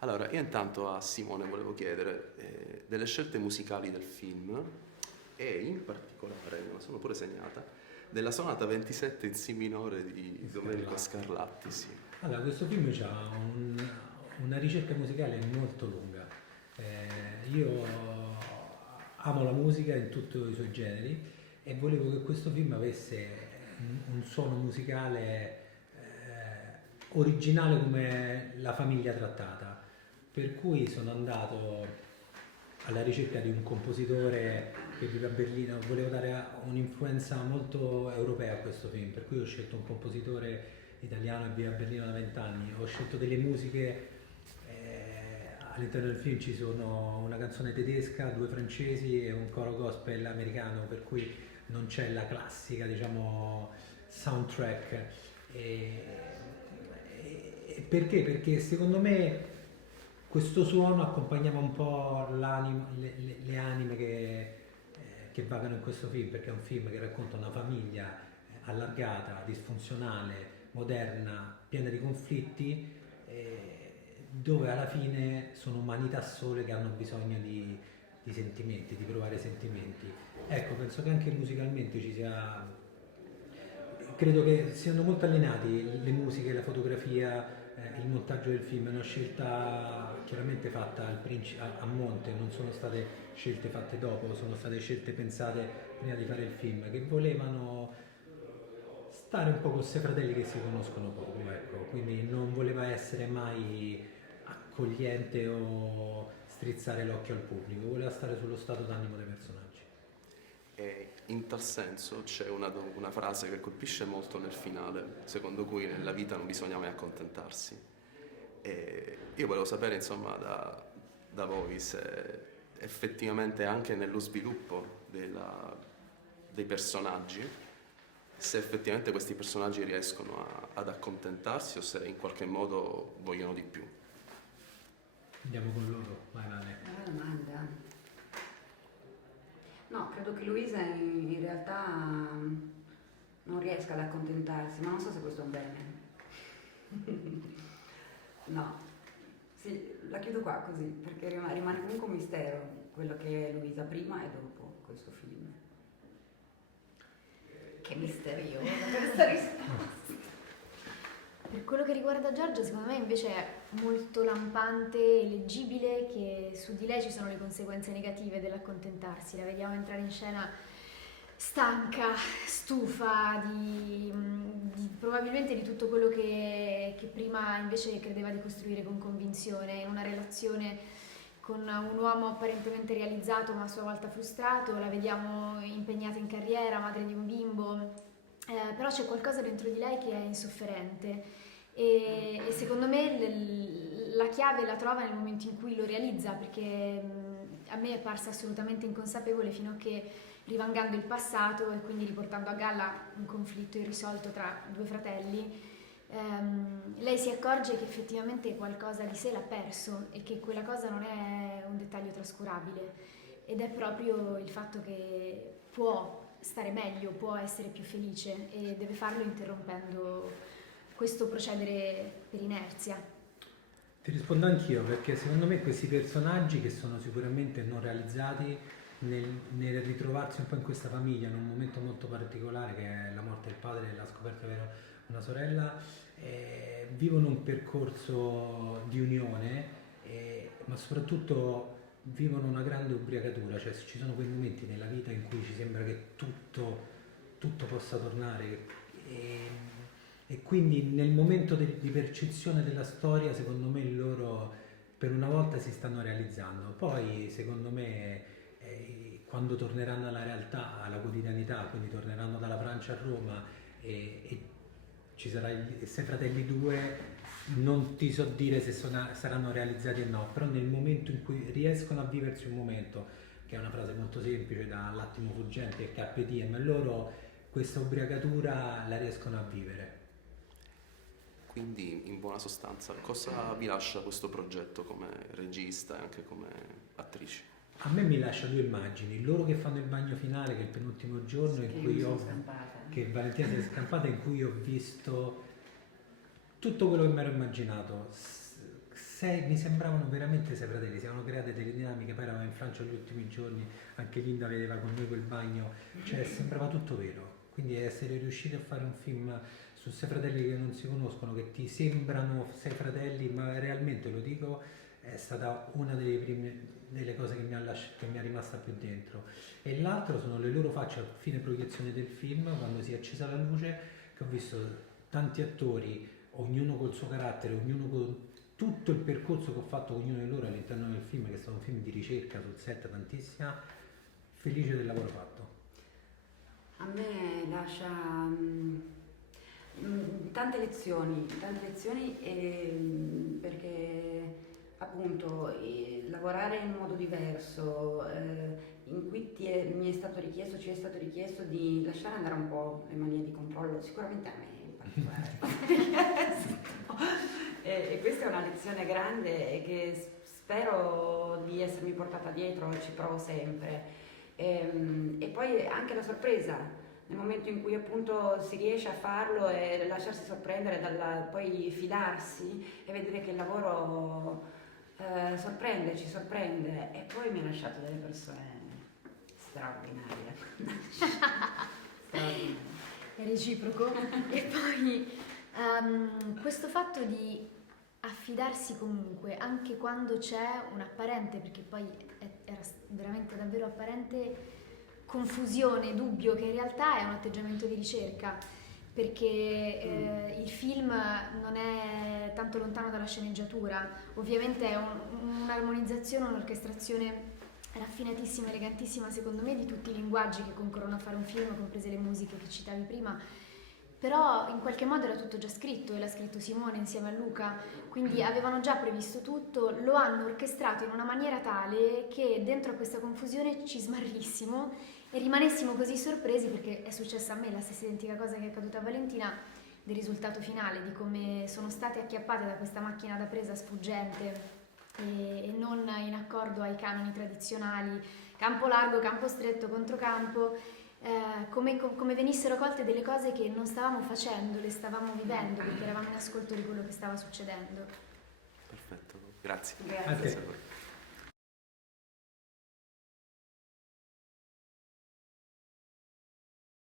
Allora, io intanto a Simone volevo chiedere delle scelte musicali del film e in particolare, me la sono pure segnata, della sonata 27 in Si minore di Domenico Scarlatti, sì. Allora, questo film ha una ricerca musicale molto lunga. Io amo la musica in tutti i suoi generi e volevo che questo film avesse un suono musicale originale come La famiglia trattata. Per cui sono andato alla ricerca di un compositore che vive a Berlino, volevo dare un'influenza molto europea a questo film, per cui ho scelto un compositore italiano che vive a Berlino da 20 anni, ho scelto delle musiche, all'interno del film ci sono una canzone tedesca, due francesi e un coro gospel americano, per cui non c'è la classica, diciamo, soundtrack. E, perché? Perché secondo me questo suono accompagnava un po' le anime che vagano in questo film, perché è un film che racconta una famiglia allargata, disfunzionale, moderna, piena di conflitti, dove alla fine sono umanità sole che hanno bisogno di sentimenti, di provare sentimenti. Ecco, penso che anche musicalmente ci sia. Credo che siano molto allenati le musiche, la fotografia, il montaggio del film. È una scelta chiaramente fatta a monte, non sono state scelte fatte dopo, sono state scelte pensate prima di fare il film, che volevano stare un po' con questi fratelli che si conoscono poco, ecco. Quindi non voleva essere mai accogliente o strizzare l'occhio al pubblico, voleva stare sullo stato d'animo dei personaggi. E in tal senso c'è una frase che colpisce molto nel finale, secondo cui nella vita non bisogna mai accontentarsi. E io volevo sapere, insomma, da voi se effettivamente anche nello sviluppo dei personaggi, se effettivamente questi personaggi riescono ad accontentarsi o se in qualche modo vogliono di più. Andiamo con loro, vai Vale. Bella domanda. No, credo che Luisa in realtà non riesca ad accontentarsi, ma non so se questo è un bene. No, sì, la chiudo qua così, perché rimane comunque un mistero quello che è Luisa prima e dopo questo film. Che misteriosa questa risposta. Per quello che riguarda Giorgia, secondo me invece è molto lampante e leggibile che su di lei ci sono le conseguenze negative dell'accontentarsi. La vediamo entrare in scena stanca, stufa probabilmente di tutto quello che prima invece credeva di costruire con convinzione, in una relazione con un uomo apparentemente realizzato ma a sua volta frustrato. La vediamo impegnata in carriera, madre di un bimbo. Però c'è qualcosa dentro di lei che è insofferente e secondo me la chiave la trova nel momento in cui lo realizza, perché a me è parsa assolutamente inconsapevole fino a che, rivangando il passato e quindi riportando a galla un conflitto irrisolto tra due fratelli, lei si accorge che effettivamente qualcosa di sé l'ha perso e che quella cosa non è un dettaglio trascurabile, ed è proprio il fatto che può stare meglio, può essere più felice e deve farlo interrompendo questo procedere per inerzia. Ti rispondo anch'io perché secondo me questi personaggi che sono sicuramente non realizzati nel ritrovarsi un po' in questa famiglia in un momento molto particolare che è la morte del padre e la scoperta di avere una sorella, vivono un percorso di unione, ma soprattutto vivono una grande ubriacatura, cioè ci sono quei momenti nella vita in cui ci sembra che tutto possa tornare e quindi nel momento di percezione della storia secondo me loro per una volta si stanno realizzando, poi secondo me quando torneranno alla realtà, alla quotidianità, quindi torneranno dalla Francia a Roma e ci sarà Sei Fratelli 2, non ti so dire se saranno realizzati o no, però nel momento in cui riescono a viversi un momento, che è una frase molto semplice da L'attimo fuggente e Carpe Diem, loro questa ubriacatura la riescono a vivere. Quindi, in buona sostanza, cosa vi lascia questo progetto come regista e anche come attrici? A me mi lascia due immagini, loro che fanno il bagno finale, che è il penultimo giorno in cui che Valentina si è scampata, in cui ho visto tutto quello che mi ero immaginato, mi sembravano veramente sei fratelli, si erano create delle dinamiche, poi eravamo in Francia gli ultimi giorni, anche Linda vedeva con noi quel bagno, cioè sembrava tutto vero. Quindi essere riusciti a fare un film su sei fratelli che non si conoscono, che ti sembrano sei fratelli, ma realmente, lo dico, è stata una delle cose che mi è rimasta più dentro. E l'altro sono le loro facce a fine proiezione del film, quando si è accesa la luce, che ho visto tanti attori, ognuno col suo carattere, ognuno con tutto il percorso che ho fatto con ognuno di loro all'interno del film, che è stato un film di ricerca sul set, tantissima, felice del lavoro fatto. A me lascia tante lezioni perché appunto lavorare in un modo diverso, in cui mi è stato richiesto, ci è stato richiesto di lasciare andare un po' le manie di controllo, sicuramente a me in particolare. E questa è una lezione grande e che spero di essermi portata dietro, ci provo sempre. E poi anche la sorpresa, nel momento in cui appunto si riesce a farlo e lasciarsi sorprendere, poi fidarsi e vedere che il lavoro ci sorprende, e poi mi ha lasciato delle persone straordinarie. Straordinarie. È reciproco. E poi questo fatto di affidarsi comunque, anche quando c'è un apparente, perché poi era veramente davvero apparente, confusione, dubbio, che in realtà è un atteggiamento di ricerca, perché il film non è tanto lontano dalla sceneggiatura, ovviamente è un'armonizzazione, un'orchestrazione raffinatissima, elegantissima secondo me, di tutti i linguaggi che concorrono a fare un film, comprese le musiche che citavi prima, però in qualche modo era tutto già scritto, e l'ha scritto Simone insieme a Luca, quindi avevano già previsto tutto, lo hanno orchestrato in una maniera tale che dentro a questa confusione ci smarrissimo e rimanessimo così sorpresi, perché è successa a me la stessa identica cosa che è accaduta a Valentina, del risultato finale, di come sono state acchiappate da questa macchina da presa sfuggente e non in accordo ai canoni tradizionali, campo largo, campo stretto, controcampo, come venissero colte delle cose che non stavamo facendo, le stavamo vivendo, perché eravamo in ascolto di quello che stava succedendo. Perfetto, grazie. Grazie. Anche. Grazie a voi.